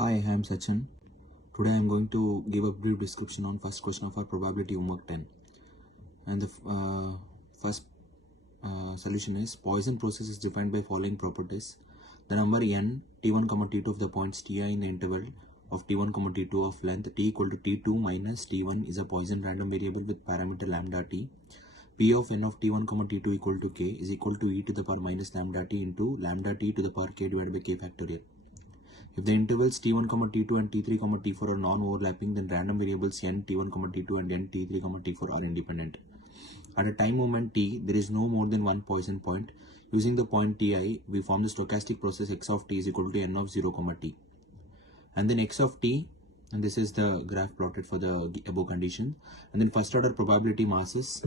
Hi, I am Sachin. Today I am going to give a brief description on first question of our probability homework 10. And the first solution is Poisson process is defined by following properties. The number n, t1, t2 of the points ti in the interval of t1, t2 of length t equal to t2 minus t1 is a Poisson random variable with parameter lambda t. P of n of t1, t2 equal to k is equal to e to the power minus lambda t into lambda t to the power k divided by k factorial. If the intervals t1, t2 and t3, t4 are non-overlapping, then random variables n, t1, t2 and n, t3, t4 are independent. At a time moment t, there is no more than one Poisson point. Using the point ti, we form the stochastic process x of t is equal to n of 0, t. And then x of t, and this is the graph plotted for the above condition. And then first order probability masses,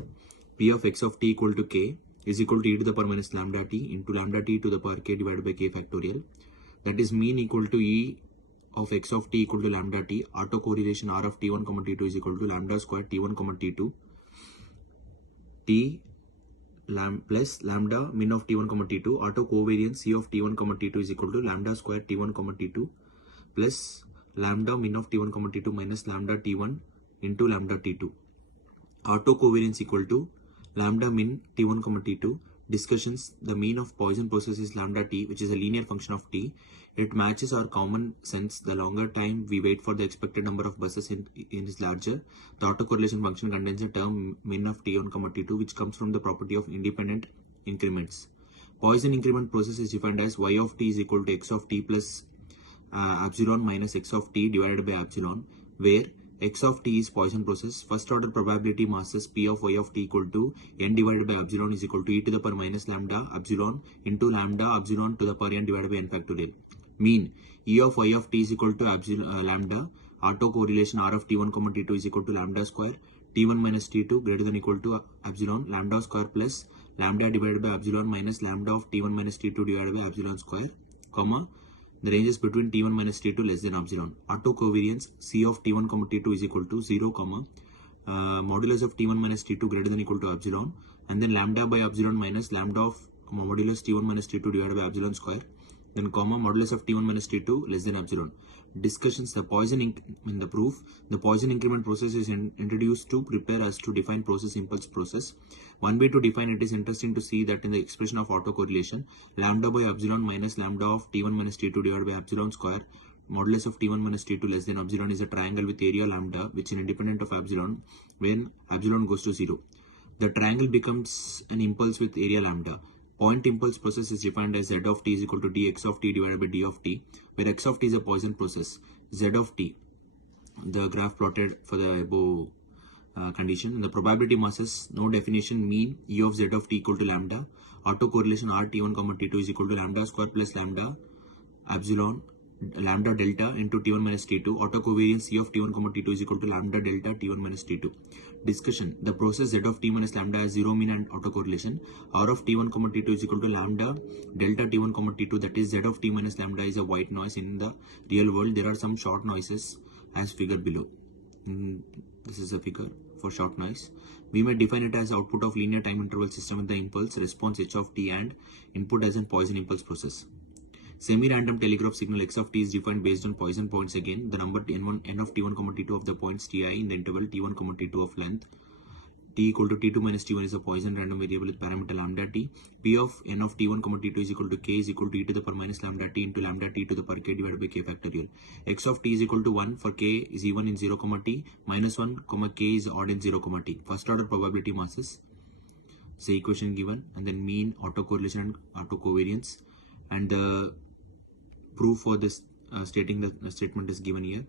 p of x of t equal to k is equal to e to the power minus lambda t into lambda t to the power k divided by k factorial. That is mean equal to e of x of t equal to lambda t. Autocorrelation r of t1, t2 is equal to lambda square t1, t2 t plus lambda min of t1, t2. Autocovariance c of t1, t2 is equal to lambda square t1, t2 plus lambda min of t1, t2 minus lambda t1 into lambda t2. Autocovariance equal to lambda min t1, t2. Discussions: the mean of Poisson process is lambda t, which is a linear function of t. It matches our common sense. The longer time we wait for the expected number of buses in is larger. The autocorrelation function contains a term min of t1, t2, which comes from the property of independent increments. Poisson increment process is defined as y of t is equal to x of t plus epsilon minus x of t divided by epsilon, where x of t is Poisson process. First order probability masses p of y of t equal to n divided by epsilon is equal to e to the power minus lambda epsilon into lambda epsilon to the power n divided by n factorial. Mean e of y of t is equal to epsilon lambda. Autocorrelation r of t1, t2 is equal to lambda square t1 minus t2 greater than equal to epsilon lambda square plus lambda divided by epsilon minus lambda of t1 minus t2 divided by epsilon square, comma the ranges between t1 minus t2 less than epsilon. Autocovariance c of t1, t2 is equal to 0, modulus of t1 minus t2 greater than equal to epsilon, and then lambda by epsilon minus lambda of modulus t1 minus t2 divided by epsilon square, then comma modulus of t1 minus t2 less than epsilon. Discussions: the Poisson in the proof. The Poisson increment process is introduced to prepare us to define process impulse process. One way to define it is interesting to see that in the expression of autocorrelation, lambda by epsilon minus lambda of t1 minus t2 divided by epsilon square modulus of t1 minus t2 less than epsilon is a triangle with area lambda which is independent of epsilon when epsilon goes to 0. The triangle becomes an impulse with area lambda. Point impulse process is defined as z of t is equal to dx of t divided by d of t, where x of t is a Poisson process. Z of t, the graph plotted for the above condition. The probability masses, no definition, mean e of z of t equal to lambda. Autocorrelation r t1, t2 is equal to lambda square plus lambda epsilon lambda delta into t1 minus t2. Autocovariance c of t1, t2 is equal to lambda delta t1 minus t2. Discussion: the process z of t minus lambda has zero mean and autocorrelation. R of t1, t2 is equal to lambda delta t1, t2, that is z of t minus lambda is a white noise. In the real world there are some short noises as figure below. This is a figure for short noise. We may define it as output of linear time interval system with the impulse response h of t and input as a Poisson impulse process. Semi-random telegraph signal x of t is defined based on Poisson points again. The number n of t1, t2 of the points ti in the interval t1, t2 of length t equal to t2 minus t1 is a Poisson random variable with parameter lambda t. P of n of t1, t2 is equal to k is equal to e to the power minus lambda t into lambda t to the power k divided by k factorial. X of t is equal to 1 for k is even in 0, t, minus 1, k is odd in 0, t. First order probability masses, say equation given, and then mean, autocorrelation and autocovariance, and the proof for this stating the statement is given here.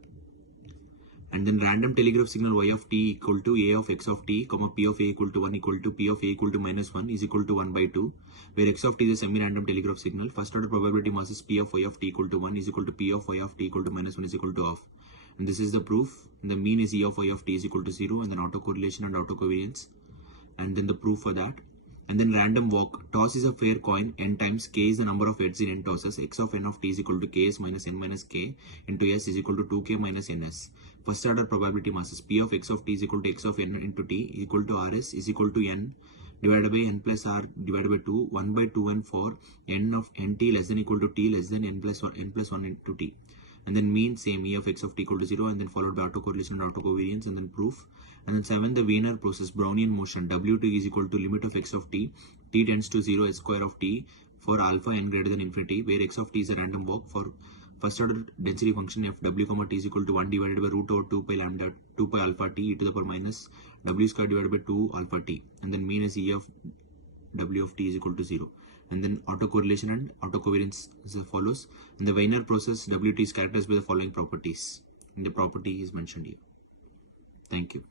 And then random telegraph signal y of t equal to a of x of t, p of a equal to 1 equal to p of a equal to minus 1 is equal to 1 by 2, where x of t is a semi-random telegraph signal. First order probability masses p of y of t equal to 1 is equal to p of y of t equal to minus 1 is equal to half. And this is the proof. And the mean is e of y of t is equal to 0, and then autocorrelation and autocovariance, and then the proof for that. And then random walk. Toss is a fair coin n times. K is the number of heads in n tosses. X of n of t is equal to ks minus n minus k into s is equal to 2k minus ns. First order probability masses. P of x of t is equal to x of n into t equal to rs is equal to n divided by n plus r divided by 2, 1 by 2 and 4, n of nt less than equal to t less than n plus 1 into t. And then mean, same, E of x of t equal to 0, and then followed by autocorrelation and autocovariance, and then proof. And then 7, the Wiener process, Brownian motion, Wt is equal to limit of x of t tends to 0 s square of t for alpha n greater than infinity, where x of t is a random walk. For first order density function f w comma t is equal to 1 divided by root over 2 pi lambda 2 pi alpha t e to the power minus w square divided by 2 alpha t, and then mean is E of w of t is equal to 0. And then autocorrelation and autocovariance as follows. In the Wiener process, Wt is characterized by the following properties, and the property is mentioned here. Thank you.